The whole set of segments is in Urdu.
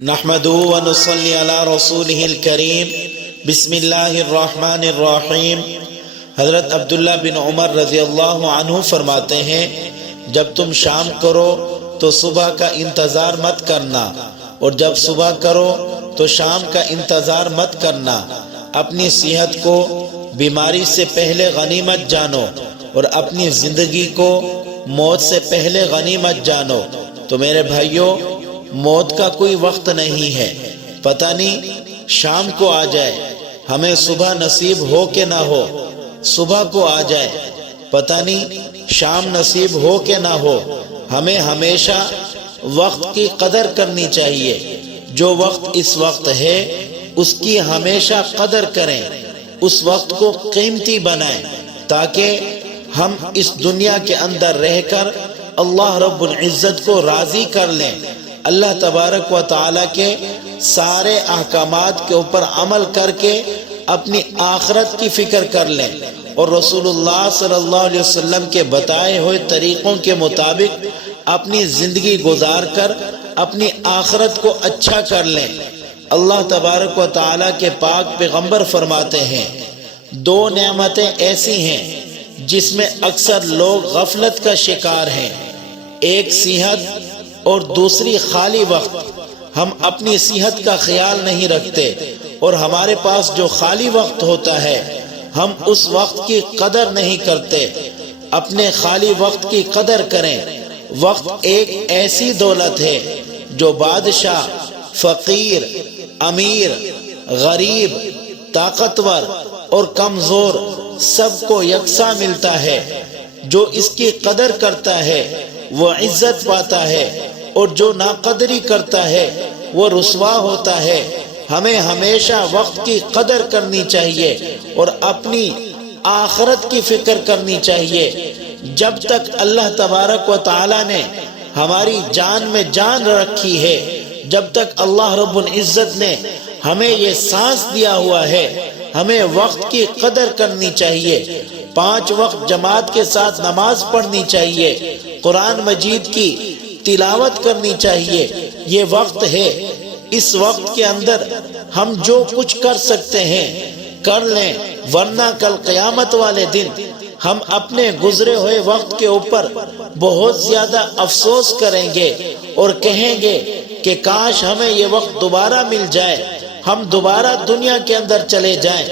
نحمدہ ونصلی علی رسولہ الکریم بسم اللہ الرحمن الرحیم۔ حضرت عبداللہ بن عمر رضی اللہ عنہ فرماتے ہیں، جب تم شام کرو تو صبح کا انتظار مت کرنا، اور جب صبح کرو تو شام کا انتظار مت کرنا۔ اپنی صحت کو بیماری سے پہلے غنیمت جانو، اور اپنی زندگی کو موت سے پہلے غنیمت جانو۔ تو میرے بھائیوں، موت کا کوئی وقت نہیں ہے، پتہ نہیں شام کو آ جائے، ہمیں صبح نصیب ہو کہ نہ ہو۔ صبح کو آ جائے، پتہ نہیں شام نصیب ہو کہ نہ ہو۔ ہمیں ہمیشہ وقت کی قدر کرنی چاہیے۔ جو وقت اس وقت ہے اس کی ہمیشہ قدر کریں، اس وقت کو قیمتی بنائیں، تاکہ ہم اس دنیا کے اندر رہ کر اللہ رب العزت کو راضی کر لیں، اللہ تبارک و تعالیٰ کے سارے احکامات کے اوپر عمل کر کے اپنی آخرت کی فکر کر لیں، اور رسول اللہ صلی اللہ علیہ وسلم کے بتائے ہوئے طریقوں کے مطابق اپنی زندگی گزار کر اپنی آخرت کو اچھا کر لیں۔ اللہ تبارک و تعالیٰ کے پاک پیغمبر فرماتے ہیں، دو نعمتیں ایسی ہیں جس میں اکثر لوگ غفلت کا شکار ہیں، ایک صحت اور دوسری خالی وقت۔ ہم اپنی صحت کا خیال نہیں رکھتے، اور ہمارے پاس جو خالی وقت ہوتا ہے ہم اس وقت کی قدر نہیں کرتے۔ اپنے خالی وقت کی قدر کریں۔ وقت ایک ایسی دولت ہے جو بادشاہ، فقیر، امیر، غریب، طاقتور اور کمزور سب کو یکساں ملتا ہے۔ جو اس کی قدر کرتا ہے وہ عزت پاتا ہے، اور جو ناقدری کرتا ہے وہ رسوا ہوتا ہے۔ ہمیں ہمیشہ وقت کی قدر کرنی چاہیے اور اپنی آخرت کی فکر کرنی چاہیے۔ جب تک اللہ تبارک و تعالیٰ نے ہماری جان میں جان رکھی ہے، جب تک اللہ رب العزت نے ہمیں یہ سانس دیا ہوا ہے، ہمیں وقت کی قدر کرنی چاہیے۔ 5 وقت جماعت کے ساتھ نماز پڑھنی چاہیے، قرآن مجید کی تلاوت کرنی چاہیے۔ یہ وقت ہے، اس وقت کے اندر ہم جو کچھ کر سکتے ہیں کر لیں، ورنہ کل قیامت والے دن ہم اپنے گزرے ہوئے وقت کے اوپر بہت زیادہ افسوس کریں گے اور کہیں گے کہ کاش ہمیں یہ وقت دوبارہ مل جائے، ہم دوبارہ دنیا کے اندر چلے جائیں۔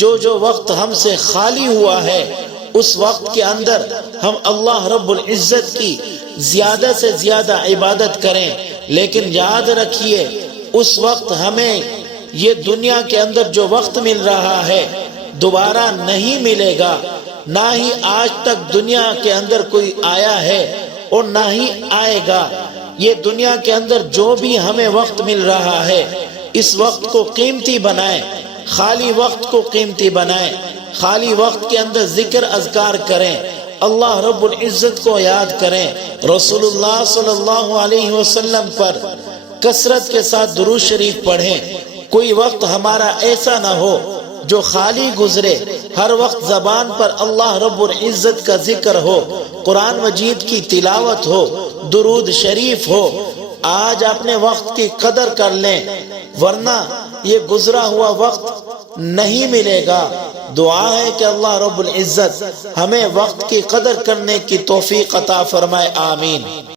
جو وقت ہم سے خالی ہوا ہے اس وقت کے اندر ہم اللہ رب العزت کی زیادہ سے زیادہ عبادت کریں، لیکن یاد رکھیے اس وقت ہمیں یہ دنیا کے اندر جو وقت مل رہا ہے دوبارہ نہیں ملے گا، نہ ہی آج تک دنیا کے اندر کوئی آیا ہے اور نہ ہی آئے گا۔ یہ دنیا کے اندر جو بھی ہمیں وقت مل رہا ہے اس وقت کو قیمتی بنائیں، خالی وقت کو قیمتی بنائیں۔ خالی وقت کے اندر ذکر اذکار کریں، اللہ رب العزت کو یاد کریں، رسول اللہ صلی اللہ علیہ وسلم پر کثرت کے ساتھ درود شریف پڑھیں۔ کوئی وقت ہمارا ایسا نہ ہو جو خالی گزرے، ہر وقت زبان پر اللہ رب العزت کا ذکر ہو، قرآن مجید کی تلاوت ہو، درود شریف ہو۔ آج اپنے وقت کی قدر کر لیں، ورنہ یہ گزرا ہوا وقت نہیں ملے گا۔ دعا ہے کہ اللہ رب العزت ہمیں وقت کی قدر کرنے کی توفیق عطا فرمائے، آمین۔